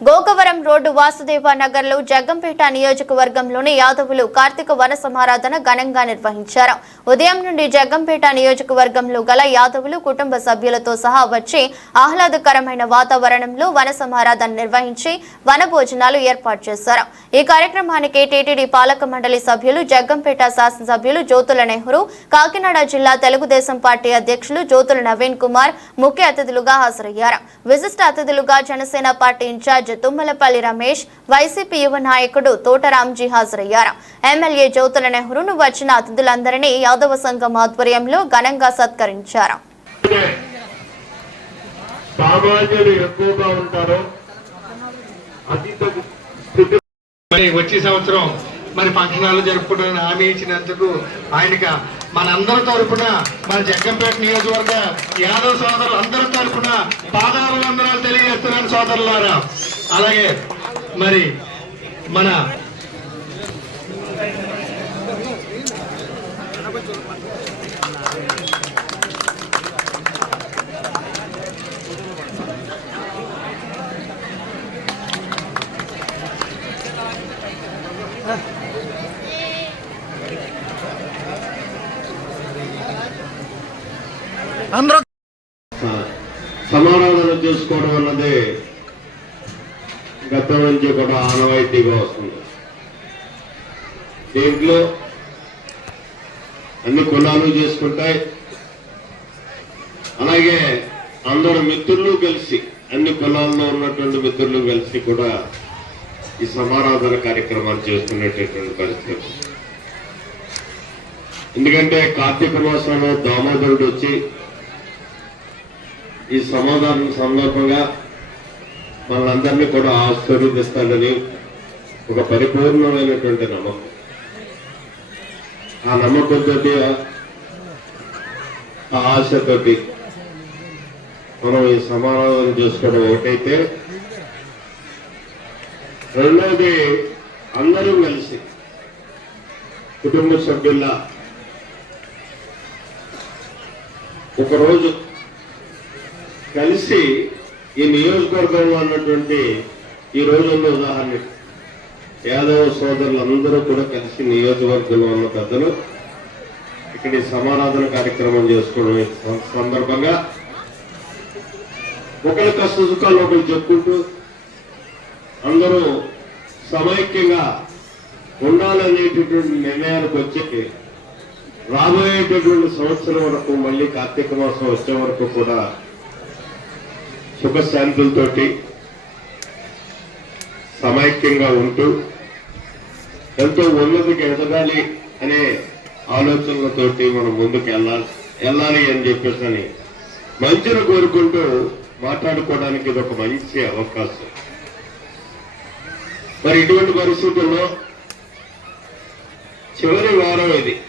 Gokavaram road Vasudeva నగర్లో జగ్గంపేట నియోజకవర్గంలోని యాదవులు కార్తీక వన సమారాధన ఘనంగా నిర్వహించారు. ఉదయం నుండి జగ్గంపేట నియోజకవర్గంలో గల యాదవులు కుటుంబ సభ్యులతో సహా వచ్చి ఆహ్లాదకరమైన వాతావరణంలో వన సమారాధన నిర్వహించి వన భోజనాలు ఏర్పాటు చేశారు. ఈ కార్యక్రమానికి టీటీడీ పాలక మండలి సభ్యులు జగ్గంపేట శాసనసభ్యులు జ్యోతుల నెహ్రూ కాకినాడ జిల్లా తెలుగుదేశం పార్టీ అధ్యక్షులు జ్యోతుల నవీన్ కుమార్ ముఖ్య అతిథులుగా హాజరయ్యారు. విశిష్ట అతిథులుగా Janasena party in-charge Tummalapalli Ramesh YCP యువ నాయకుడు తోటరాంజీ హాజరయ్యారు. ఎమ్మెల్యే జ్యోతుల నెహ్రూను వచ్చిన అతిథులందరినీ యాదవ సంఘం ఆధ్వర్యంలో ఘనంగా సత్కరించారు. సామాన్యులు ఎక్కువగా ఉంటారు. అతీత స్థితి మరి వచ్చే సంవత్సరం మరి హాల్ జరుపుకోవడానికి హామీ ఇచ్చినందుకు ఆయనకి మనందరి తరపున మన జగ్గంపేట నియోజకవర్గ యాదవ్ సోదరులు అందరి తరపున పాదాభివందనాలు తెలియజేస్తున్నాను సోదరులారా. అలాగే మరి మన సమారాధన చేసుకోవడం అన్నది గతం నుంచి కూడా ఆనవాయితీగా వస్తుంది. దీంట్లో అన్ని కులాలు చేసుకుంటాయి. అలాగే అందరు మిత్రులు కలిసి అన్ని కులాల్లో ఉన్నటువంటి మిత్రులు కలిసి కూడా ఈ సమారాధన కార్యక్రమాలు చేస్తున్నటువంటి పరిస్థితి. ఎందుకంటే కార్తీక మాసంలో దామోదరుడు వచ్చి ఈ సమాధానం సందర్భంగా మనందరినీ కూడా ఆశీర్వదిస్తాడని ఒక పరిపూర్ణమైనటువంటి నమ్మకం. ఆ నమ్మకంతో ఆ ఆశతోటి మనం ఈ సమాధానం చేసుకోవడం ఒకటైతే రెండవది అందరూ కలిసి కుటుంబ సభ్యుల ఒకరోజు కలిసి ఈ నియోజకవర్గంలో ఉన్నటువంటి ఈ రోజుల్లో ఉదాహరణ యాదవ సోదరులు అందరూ కూడా కలిసి నియోజకవర్గంలో ఉన్న పెద్దలు ఇక్కడ సమారాధన కార్యక్రమం చేసుకోవడం సందర్భంగా ఒకరి కష్ట సుఖాలు ఒకరు చెప్పుకుంటూ అందరూ సమైక్యంగా ఉండాలనేటటువంటి నిర్ణయానికి వచ్చి రాబోయేటటువంటి సంవత్సరం వరకు మళ్ళీ కార్తీక మాసం వచ్చే వరకు కూడా సుఖశాంతులతోటి సమైక్యంగా ఉంటూ ఎంతో ఉన్నతికి ఎదగాలి అనే ఆలోచనలతోటి మనం ముందుకు వెళ్ళాలి. వెళ్ళాలి అని చెప్పేసి అని మంచిని కోరుకుంటూ మాట్లాడుకోవడానికి ఇది ఒక మంచి అవకాశం. మరి ఇటువంటి పరిస్థితుల్లో చివరి వారం ఇది.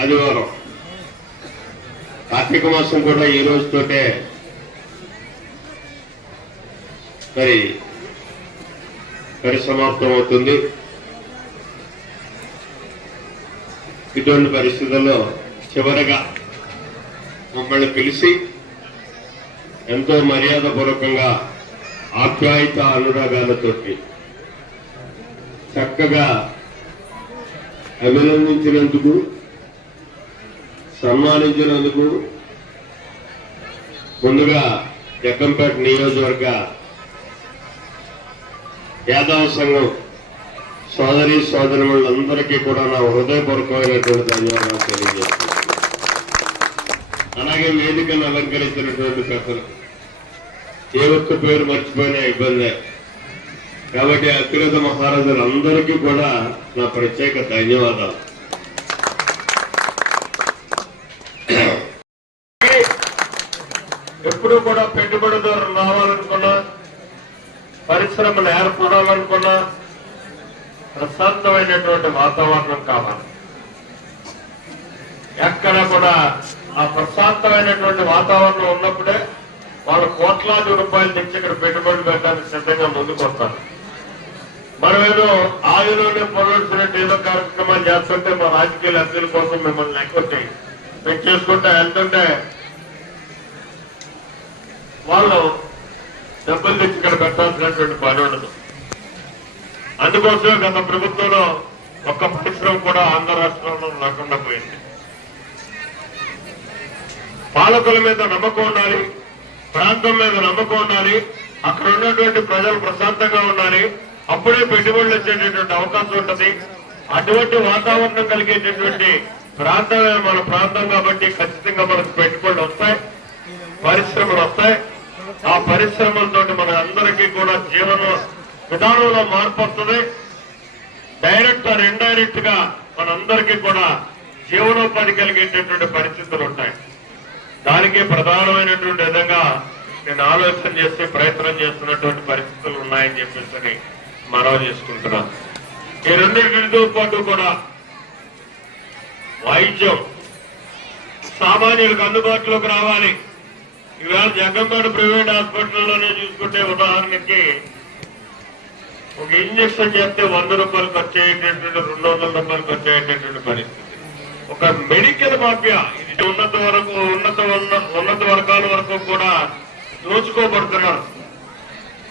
ఆదివారం. కార్తీక మాసం కూడా ఈ రోజుతోటే మరి పరిసమాప్తం అవుతుంది ఇటువంటి పరిస్థితుల్లో చివరగా మమ్మల్ని పిలిచి ఎంతో మర్యాదపూర్వకంగా ఆప్యాయత అనురాగాలతోటి చక్కగా అభినందించినందుకు సన్మానించినందుకు ముందుగా జగ్గంపేట నియోజకవర్గ యాదవ సంఘం సోదరి సోదరులందరికీ కూడా నా హృదయపూర్వకమైనటువంటి ధన్యవాదాలు తెలియజేస్తున్నాను. అలాగే వేదికను అలంకరించినటువంటి కథలు. ఏ ఒక్క పేరు మర్చిపోయినా ఇబ్బందే. కాబట్టి అగ్రత మహారాజులందరికీ కూడా నా ప్రత్యేక ధన్యవాదాలు. ఎప్పుడు కూడా పెట్టుబడిదారులు రావాలనుకున్నా పరిశ్రమలు ఏర్పడు ప్రశాంతమైనటువంటి వాతావరణం కావాలి. ఎక్కడ కూడా ఆ ప్రశాంతమైనటువంటి వాతావరణం ఉన్నప్పుడే వాళ్ళు కోట్లాది రూపాయలు తెచ్చి ఇక్కడ పెట్టుబడి పెట్టడానికి సిద్ధంగా ముందుకు వస్తారు. మనమేదో ఆదిలోనే పొరవలసినట్టు ఏదో కార్యక్రమాలు చేస్తుంటే మా రాజకీయ లబ్ధుల కోసం మిమ్మల్ని లేకపోతే మేము చేసుకుంటా వెళ్తుంటే వాళ్ళు డబ్బులు తెచ్చి ఇక్కడ పెట్టాల్సినటువంటి పని ఉండదు. అందుకోసమే గత ప్రభుత్వంలో ఒక్క పరిశ్రమ కూడా ఆంధ్ర రాష్ట్రంలో లేకుండా పోయింది. పాలకుల మీద నమ్మకం ఉండాలి ప్రాంతం మీద నమ్మకం ఉండాలి అక్కడ ఉన్నటువంటి ప్రజలు ప్రశాంతంగా ఉండాలి అప్పుడే పెట్టుబడులు వచ్చేటటువంటి అవకాశం ఉంటది. అటువంటి వాతావరణం కలిగేటటువంటి ప్రాంతమే మన ప్రాంతం కాబట్టి ఖచ్చితంగా మనకు పెట్టుబడులు వస్తాయి పరిశ్రమలు వస్తాయి. ఆ పరిశ్రమలతో మన అందరికీ కూడా జీవనం విధానంలో మార్పు వస్తుంది. డైరెక్ట్ ఆర్ ఇండైరెక్ట్గా మనందరికీ కూడా జీవనోపాధి కలిగేటటువంటి పరిస్థితులు ఉంటాయి. దానికి ప్రధానమైనటువంటి విధంగా నేను ఆలోచన చేసి ప్రయత్నం చేస్తున్నటువంటి పరిస్థితులు ఉన్నాయని చెప్పేసి మనవి చేసుకుంటున్నాను. ఈ రెండింటితో పాటు కూడా వైద్యం సామాన్యులకు అందుబాటులోకి రావాలి. ఈవేళ జగ్గంపేట ప్రైవేట్ హాస్పిటల్లోనే చూసుకుంటే ఉదాహరణకి ఒక ఇంజక్షన్ చేస్తే వంద రూపాయలు ఖర్చు అయ్యేటటువంటి రెండు వందల రూపాయలు ఖర్చు అయ్యేటటువంటి పరిస్థితి. ఒక మెడికల్ మాఫియా ఇది ఉన్నత వరకు ఉన్నత ఉన్నత వర్గాల వరకు కూడా దోచుకోబడుతున్నారు.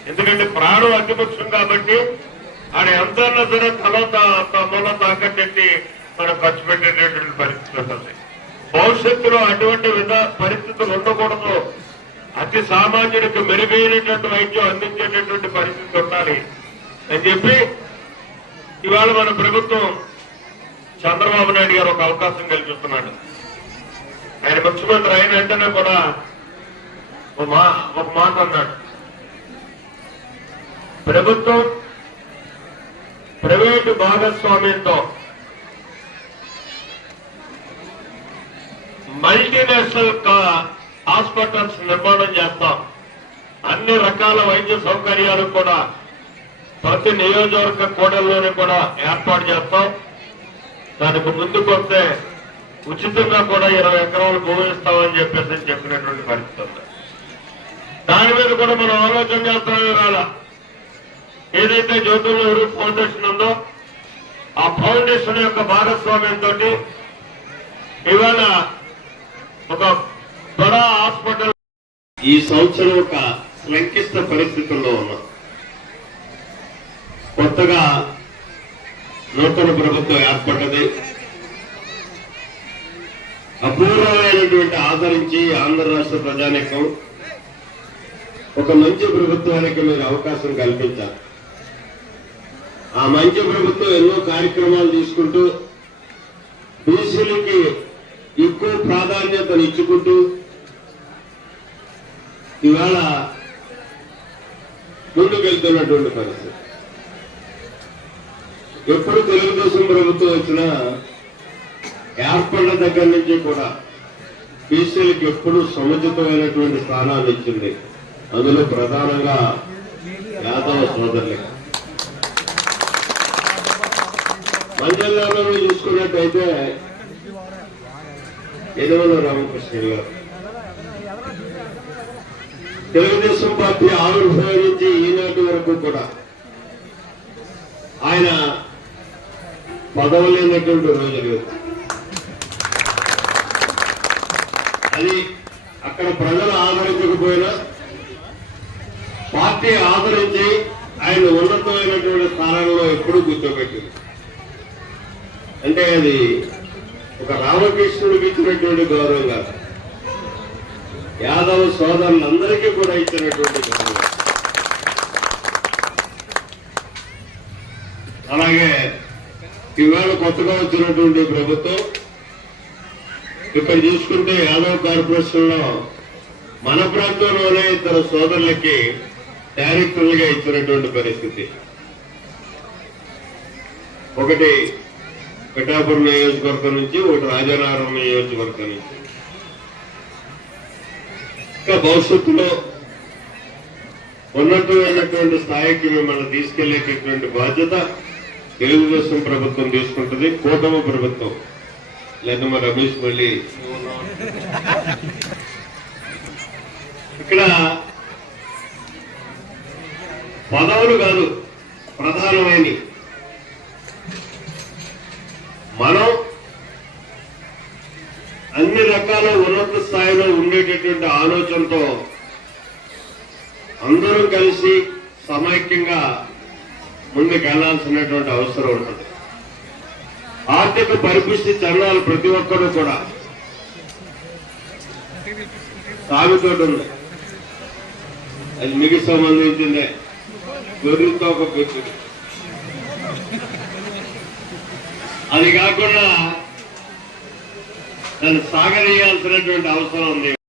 ఎందుకంటే ప్రాణం అతిపక్షం కాబట్టి ఆడ ఎంత సరే తల తా- తమలో తాకట్టెట్టి మనం ఖర్చు పెట్టేటటువంటి పరిస్థితి ఉంటుంది. భవిష్యత్తులో అటువంటి విధ పరిస్థితులు ఉండకూడదు. అతి సామాన్యుడికి మెరుగైనటువంటి వైద్యం అందించేటటువంటి పరిస్థితి ఉండాలి. అని చెప్పి ఇవాళ మన ప్రభుత్వం చంద్రబాబు నాయుడు గారు ఒక అవకాశం కల్పిస్తున్నాడు ఆయన ముఖ్యమంత్రి అయిన వెంటనే కూడా ఒక మాట అన్నాడు. ప్రభుత్వం ప్రైవేటు భాగస్వామ్యంతో మల్టీనేషనల్ హాస్పిటల్స్ నిర్మాణం చేస్తాం. అన్ని రకాల వైద్య సౌకర్యాలు కూడా ప్రతి నియోజకవర్గ కూడల్లోనే కూడా ఏర్పాటు చేస్తాం. దానికి ముందుకు వస్తే ఉచితంగా కూడా ఇరవై ఎకరాలు భూమి ఇస్తామని చెప్పేసి చెప్పినటువంటి పరిస్థితి దాని మీద కూడా మనం ఆలోచన చేస్తామే ఇవాళ ఏదైతే జ్యోతుల నెహ్రూ ఫౌండేషన్ ఉందో ఆ ఫౌండేషన్ యొక్క భాగస్వామ్యంతో ఇవాళ ఒక బడా హాస్పిటల్ ఈ సంవత్సరం ఒక సంక్లిష్ట పరిస్థితుల్లో ఉన్నాం. కొత్తగా నూతన ప్రభుత్వం ఏర్పడ్డది. అపూర్వమైనటువంటి ఆదరించి ఆంధ్ర రాష్ట్ర ప్రజానికం ఒక మంచి ప్రభుత్వానికి మీరు అవకాశం కల్పించారు ఆ మంచి ప్రభుత్వం ఎన్నో కార్యక్రమాలు తీసుకుంటూ బీసీలకి ఎక్కువ ప్రాధాన్యతను ఇచ్చుకుంటూ ఇవాళ ముందుకెళ్తున్నటువంటి పరిస్థితి. ఎప్పుడు తెలుగుదేశం ప్రభుత్వం వచ్చినా ఏర్పడిన దగ్గర నుంచి కూడా బీసీలకు ఎప్పుడు సముచితమైనటువంటి స్థానాన్ని ఇచ్చింది. అందులో ప్రధానంగా యాదవ సోదరులకి మంజల్లాలో చూసుకున్నట్టయితే యదవల రామకృష్ణ గారు. తెలుగుదేశం పార్టీ ఆవిర్భవించి ఈనాటి వరకు కూడా ఆయన పదవి లేనటువంటి రోజు లేదు అది అక్కడ ప్రజలు ఆదరించకపోయినా పార్టీ ఆదరించి ఆయన ఉన్నతమైనటువంటి స్థానంలో ఎప్పుడూ కూర్చోబెట్టింది అంటే అది ఒక రామకృష్ణుడికి ఇచ్చినటువంటి గౌరవం కాదు. యాదవ సోదరులందరికీ కూడా ఇచ్చినటువంటి గౌరవం. అలాగే ఇవాళ కొత్తగా వచ్చినటువంటి ప్రభుత్వం ఇక్కడ చూసుకుంటే యాదవ్ కార్పొరేషన్లో మన ప్రాంతంలోనే ఇతర సోదరులకి డైరెక్టర్లుగా ఇచ్చినటువంటి పరిస్థితి. ఒకటి పిఠాపురం నియోజకవర్గం నుంచి ఒకటి రాజానగరం నియోజకవర్గం నుంచి. ఇంకా భవిష్యత్తులో ఉన్నతమైనటువంటి స్థాయికి మిమ్మల్ని తీసుకెళ్ళేటటువంటి బాధ్యత తెలుగుదేశం ప్రభుత్వం తీసుకుంటుంది కూటమి ప్రభుత్వం. లేదా మా రమేష్ మళ్ళీ. ఇక్కడ పదవులు కాదు ప్రధానమైన మనం అన్ని రకాల ఉన్నత స్థాయిలో ఉండేటటువంటి ఆలోచనతో అందరూ కలిసి సమైక్యంగా ముందుకు వెళ్ళాల్సినటువంటి అవసరం ఉంటుంది. ఆర్థిక పరిపుష్టి చరణాలు ప్రతి ఒక్కరూ కూడా సాగుతోటి ఉంది అది మీకు సంబంధించిందే. గొర్రెతో ఒక అది కాకుండా దాన్ని సాగనీయాల్సినటువంటి అవసరం ఉంది.